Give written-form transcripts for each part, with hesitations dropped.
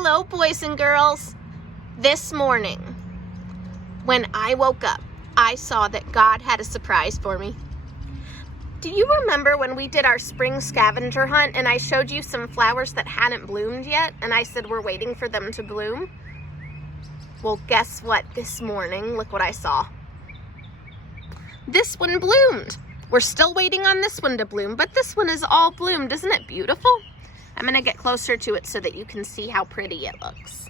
Hello, boys and girls. This morning, when I woke up, I saw that God had a surprise for me. Do you remember when we did our spring scavenger hunt and I showed you some flowers that hadn't bloomed yet and I said we're waiting for them to bloom? Well, guess what? This morning, look what I saw. This one bloomed. We're still waiting on this one to bloom, but this one is all bloomed. Isn't it beautiful? I'm gonna get closer to it so that you can see how pretty it looks.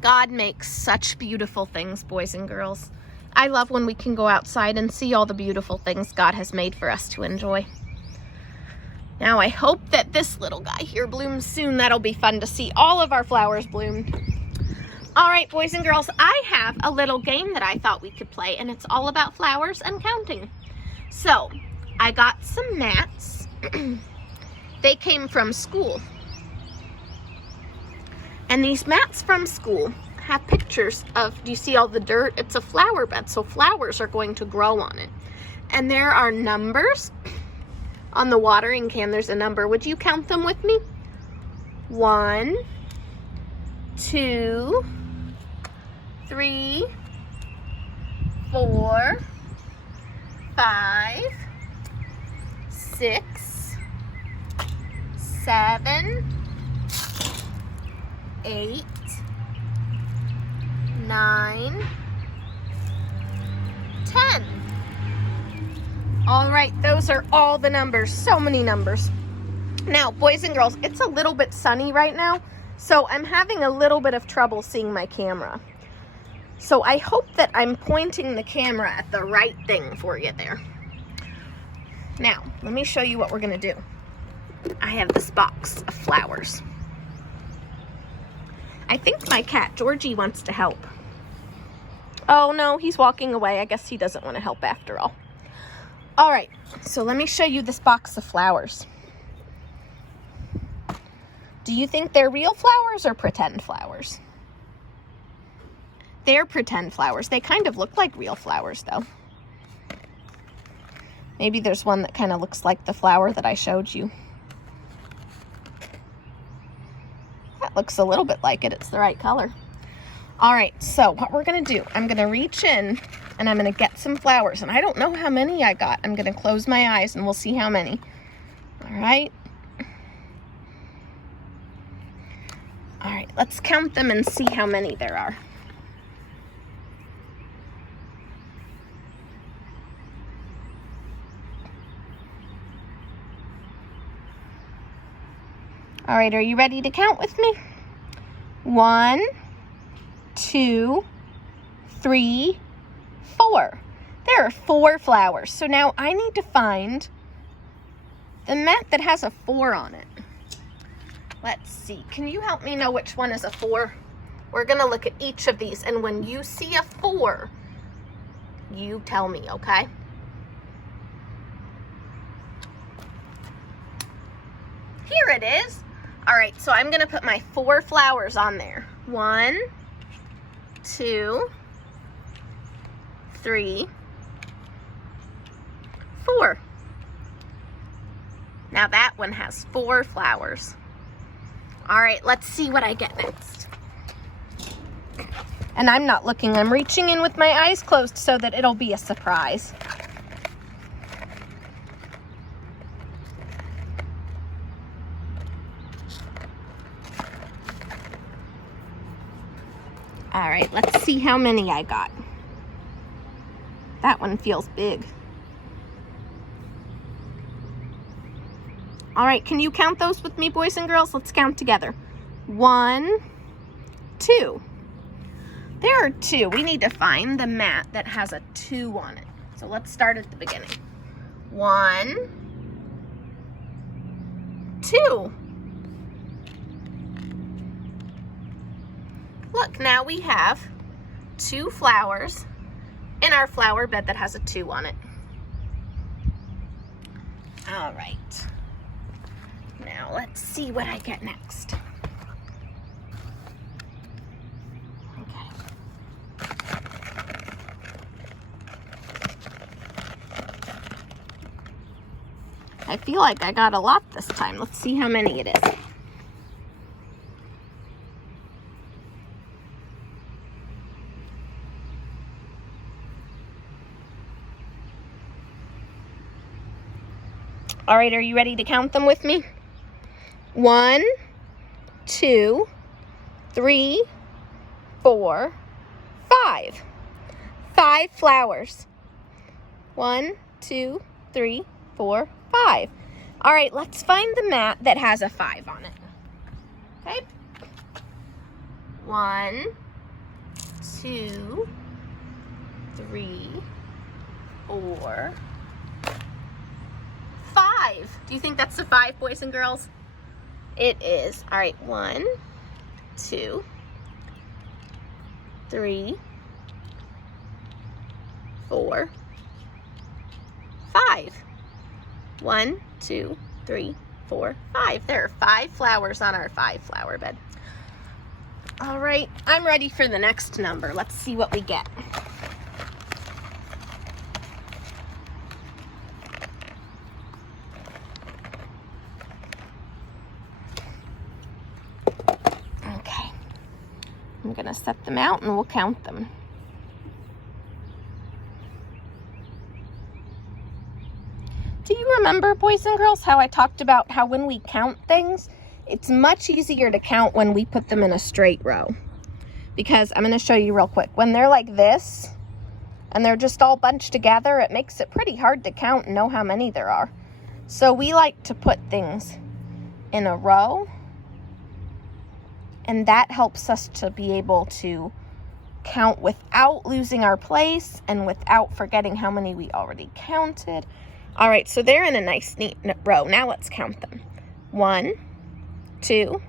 God makes such beautiful things, boys and girls. I love when we can go outside and see all the beautiful things God has made for us to enjoy. Now I hope that this little guy here blooms soon. That'll be fun to see all of our flowers bloomed. All right, boys and girls, I have a little game that I thought we could play, and it's all about flowers and counting. So I got some mats. They came from school. And these mats from school have pictures of, do you see all the dirt? It's a flower bed, so flowers are going to grow on it. And there are numbers. On the watering can, there's a number. Would you count them with me? 1, 2, 3, 4, 5, 6, 7, 8, 9, 10. All right, those are all the numbers. So many numbers. Now, boys and girls, it's a little bit sunny right now, so I'm having a little bit of trouble seeing my camera. So I hope that I'm pointing the camera at the right thing for you there. Now, let me show you what we're gonna do. I have this box of flowers. I think my cat, Georgie, wants to help. Oh no, he's walking away. I guess he doesn't want to help after all. All right, so let me show you this box of flowers. Do you think they're real flowers or pretend flowers? They're pretend flowers. They kind of look like real flowers, though. Maybe there's one that kind of looks like the flower that I showed you. That looks a little bit like it. It's the right color. All right, so what we're gonna do, I'm gonna reach in and I'm gonna get some flowers. And I don't know how many I got. I'm gonna close my eyes and we'll see how many. All right. All right, let's count them and see how many there are. All right, are you ready to count with me? 1, 2, 3, 4. There are 4 flowers. So now I need to find the mat that has a 4 on it. Let's see. Can you help me know which one is a 4? We're going to look at each of these, and when you see a 4, you tell me, okay? Here it is. All right, so I'm gonna put my 4 flowers on there. 1, 2, 3, 4. Now that one has 4 flowers. All right, let's see what I get next. And I'm not looking, I'm reaching in with my eyes closed so that it'll be a surprise. All right, let's see how many I got. That one feels big. All right, can you count those with me, boys and girls? Let's count together. 1, 2. There are 2. We need to find the mat that has a 2 on it. So let's start at the beginning. 1, 2. Look, now we have 2 flowers in our flower bed that has a 2 on it. All right. Now let's see what I get next. Okay. I feel like I got a lot this time. Let's see how many it is. All right, are you ready to count them with me? 1, 2, 3, 4, 5. 5 flowers. 1, 2, 3, 4, 5. All right, let's find the mat that has a 5 on it. Okay. 1, 2, 3, 4, 5. Do you think that's the 5, boys and girls? It is. All right, 1, 2, 3, 4, 5. 1, 2, 3, 4, 5. There are 5 flowers on our 5-flower bed. All right, I'm ready for the next number. Let's see what we get. Okay, I'm gonna set them out and we'll count them. Do you remember, boys and girls, how I talked about how when we count things, it's much easier to count when we put them in a straight row? Because I'm going to show you real quick. When they're like this, and they're just all bunched together, it makes it pretty hard to count and know how many there are. So we like to put things in a row, and that helps us to be able to count without losing our place and without forgetting how many we already counted. All right, so they're in a nice, neat row. Now let's count them. 1, 2,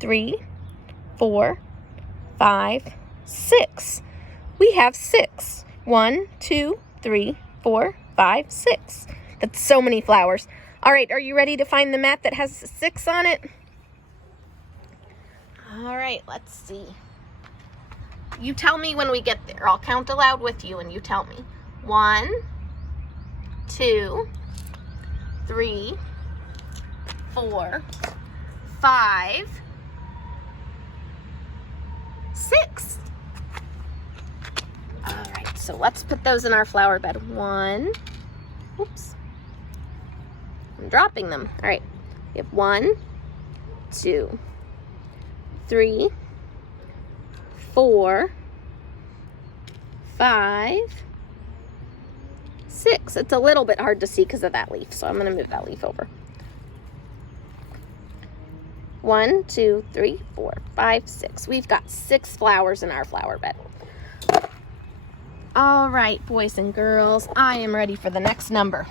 3, 4, 5, 6. We have 6. 1, 2, 3, 4, 5, 6. That's so many flowers. All right, are you ready to find the mat that has 6 on it? All right, let's see. You tell me when we get there. I'll count aloud with you and you tell me. 1, 2, 3, 4, 5, 6. All right, so let's put those in our flower bed. 1, oops, I'm dropping them. All right, we have 1, 2, 3, 4, 5, 6. It's a little bit hard to see because of that leaf, so I'm going to move that leaf over. 1, 2, 3, 4, 5, 6. We've got 6 flowers in our flower bed. All right, boys and girls, I am ready for the next number.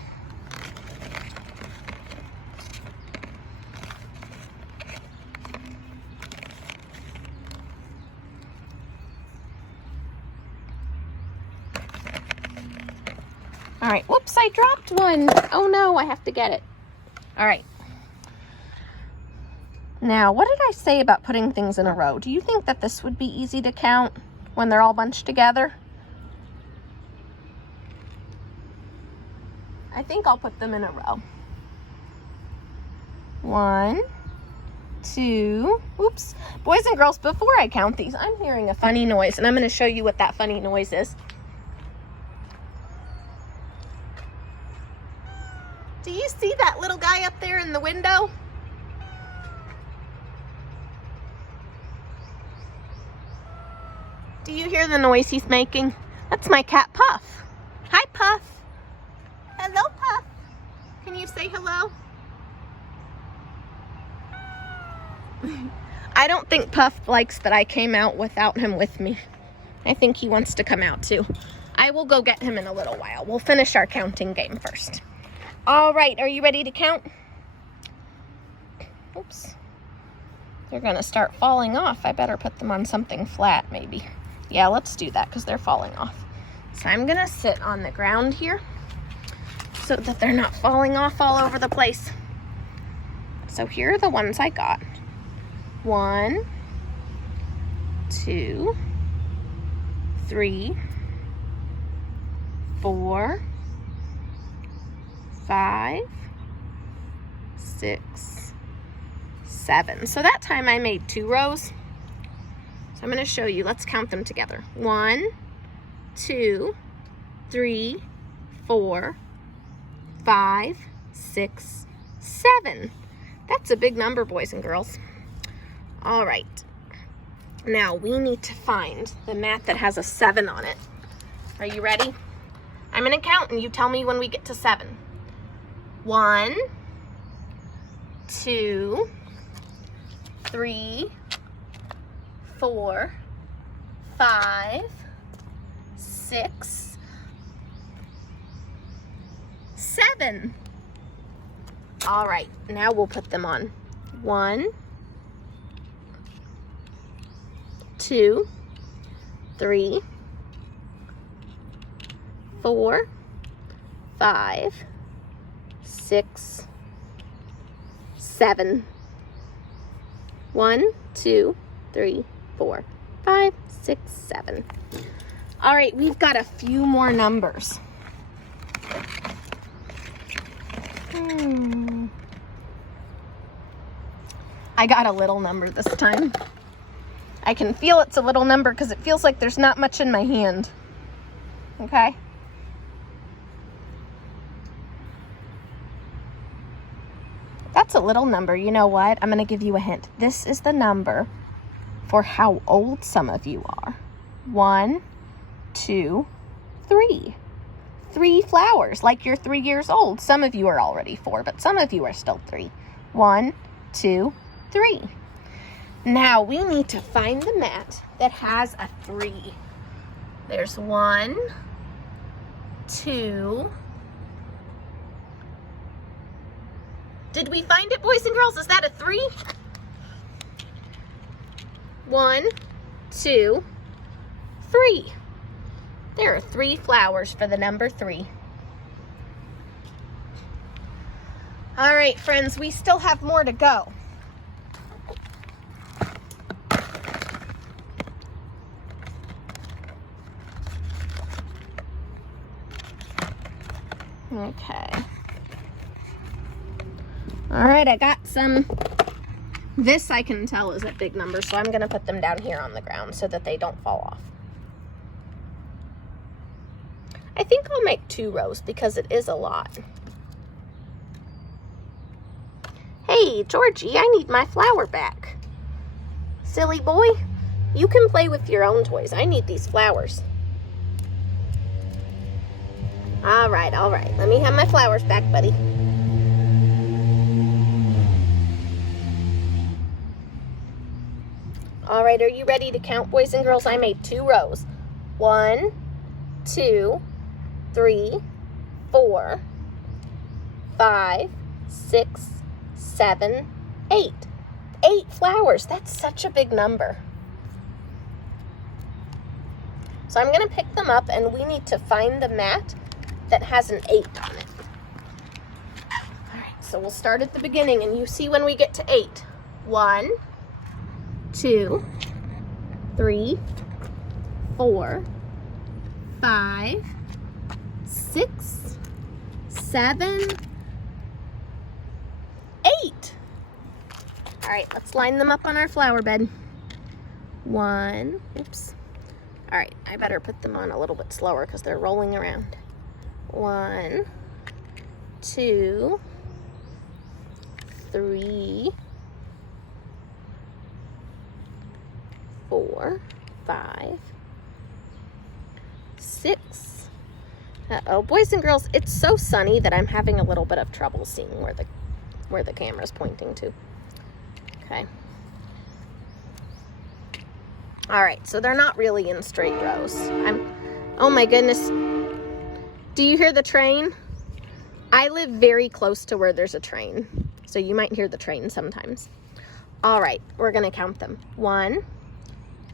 All right, whoops, I dropped one. Oh no, I have to get it. All right. Now, what did I say about putting things in a row? Do you think that this would be easy to count when they're all bunched together? I think I'll put them in a row. 1, 2, oops. Boys and girls, before I count these, I'm hearing a funny noise, and I'm going to show you what that funny noise is. Do you see that little guy up there in the window? Do you hear the noise he's making? That's my cat, Puff. Hi, Puff. Hello, Puff. Can you say hello? I don't think Puff likes that I came out without him with me. I think he wants to come out too. I will go get him in a little while. We'll finish our counting game first. All right, are you ready to count? Oops. They're gonna start falling off. I better put them on something flat, maybe. Yeah, let's do that because they're falling off. So I'm gonna sit on the ground here so that they're not falling off all over the place. So here are the ones I got. 1, 2, 3, 4, 5, 6, 7. So that time I made 2 rows. So I'm going to show you. Let's count them together. 1, 2, 3, 4, 5, 6, 7. That's a big number, boys and girls. All right. Now we need to find the mat that has a 7 on it. Are you ready? I'm going to count and you tell me when we get to 7. 1, 2, 3, 4, 5, 6, 7. All right, now we'll put them on. 1, 2, 3, 4, 5, 6, 7. 1, 2, 3, 4, 5, 6, 7. All right, we've got a few more numbers. I got a little number this time. I can feel it's a little number because it feels like there's not much in my hand. Okay? That's a little number. You know what? I'm going to give you a hint. This is the number for how old some of you are. 1, 2, 3. 3 flowers, like you're 3 years old. Some of you are already 4, but some of you are still 3. 1, 2, 3. Now we need to find the mat that has a 3. There's 1, 2. Did we find it, boys and girls? Is that a 3? 1, 2, 3. There are 3 flowers for the number 3. All right, friends, we still have more to go. Okay. All right, I got some. This I can tell is a big number, so I'm going to put them down here on the ground so that they don't fall off. I think I'll make 2 rows because it is a lot. Hey, Georgie, I need my flower back. Silly boy, you can play with your own toys. I need these flowers. All right. Let me have my flowers back, buddy. All right, are you ready to count, boys and girls? I made 2 rows. 1, 2, 3, 4, 5, 6, 7, 8. 8 flowers. That's such a big number. So I'm going to pick them up, and we need to find the mat that has an 8 on it. All right, so we'll start at the beginning, and you see when we get to 8. 1, 2, 3, 4, 5, 6, 7, 8. All right, let's line them up on our flower bed. 1, oops. All right, I better put them on a little bit slower because they're rolling around. 1, 2, 3, 4, 5, 6. Uh-oh, boys and girls, it's so sunny that I'm having a little bit of trouble seeing where the camera's pointing to. Okay. All right, so they're not really in straight rows. Oh my goodness. Do you hear the train? I live very close to where there's a train, so you might hear the train sometimes. All right, we're gonna count them. 1,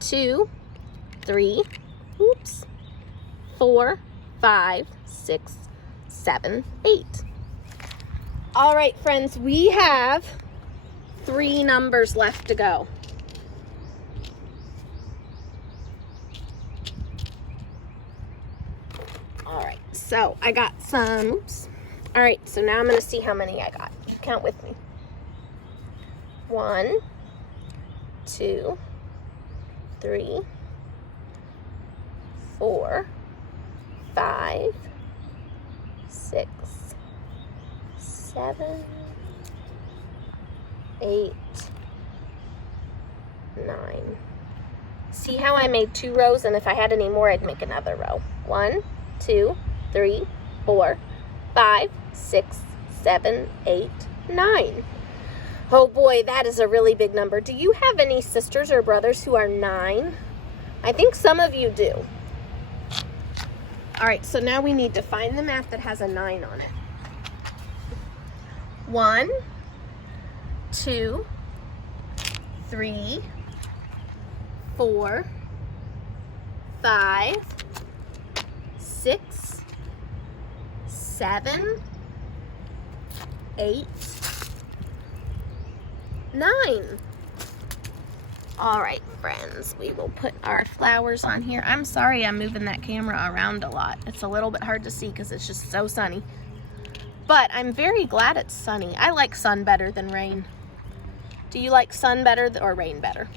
2, 3, oops, 4, 5, 6, 7, 8. All right, friends, we have 3 numbers left to go. All right, so I got some, oops. All right, so now I'm gonna see how many I got. Count with me. 1, 2, 3, 4, 5, 6, 7, 8, 9. See how I made 2 rows, and if I had any more, I'd make another row. 1, 2, 3, 4, 5, 6, 7, 8, 9. Oh boy, that is a really big number. Do you have any sisters or brothers who are 9? I think some of you do. All right, so now we need to find the mat that has a 9 on it. 1, 2, 3, 4, 5, 6, 7, 8, 9. All right, friends, we will put our flowers on here. I'm sorry I'm moving that camera around a lot. It's a little bit hard to see because it's just so sunny. But I'm very glad it's sunny. I like sun better than rain. Do you like sun better or rain better?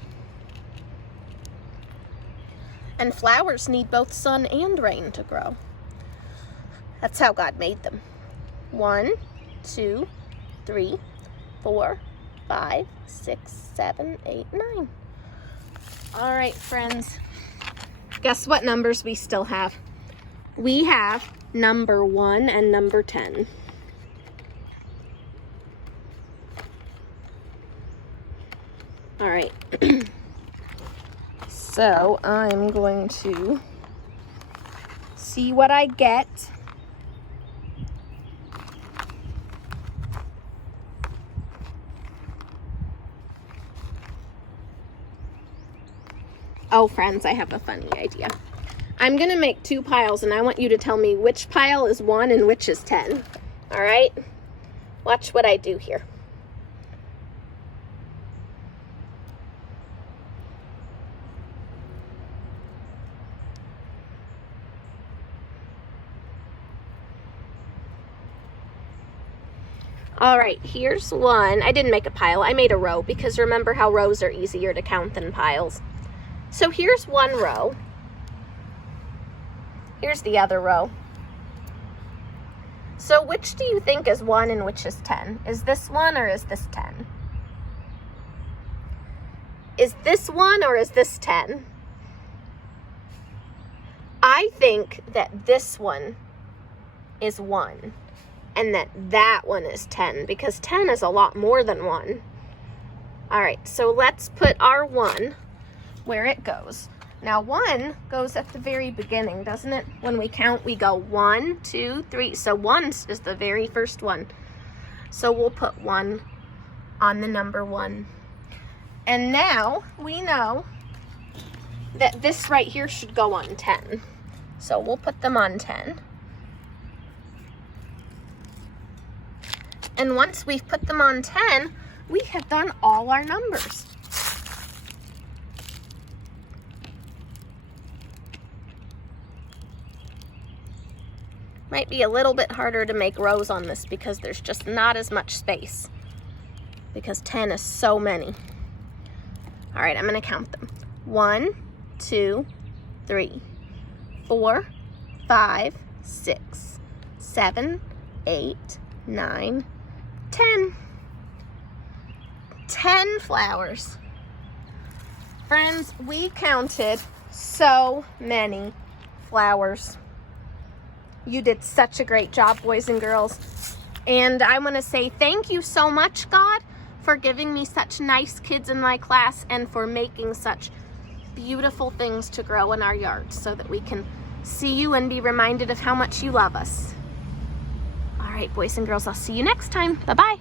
And flowers need both sun and rain to grow. That's how God made them. 1, 2, 3, 4, 5, 6, 7, 8, 9. All right, friends. Guess what numbers we still have? We have number 1 and number 10. All right. So I'm going to see what I get. Oh, friends, I have a funny idea. I'm going to make 2 piles, and I want you to tell me which pile is 1 and which is 10. All right? Watch what I do here. All right, here's 1. I didn't make a pile. I made a row because remember how rows are easier to count than piles. So here's 1 row. Here's the other row. So which do you think is 1 and which is 10? Is this 1 or is this 10? Is this 1 or is this 10? I think that this one is 1 and that one is 10 because 10 is a lot more than 1. All right, so let's put our 1 where it goes. Now 1 goes at the very beginning, doesn't it? When we count, we go 1, 2, 3. So 1 is the very first one. So we'll put 1 on the number 1. And now we know that this right here should go on 10. So we'll put them on 10. And once we've put them on 10, we have done all our numbers. Might be a little bit harder to make rows on this because there's just not as much space because 10 is so many. All right, I'm going to count them. 1, 2, 3, 4, 5, 6, 7, 8, 9, 10. 10 flowers. Friends, we counted so many flowers. You did such a great job, boys and girls. And I want to say thank you so much, God, for giving me such nice kids in my class and for making such beautiful things to grow in our yards so that we can see you and be reminded of how much you love us. All right, boys and girls, I'll see you next time. Bye-bye.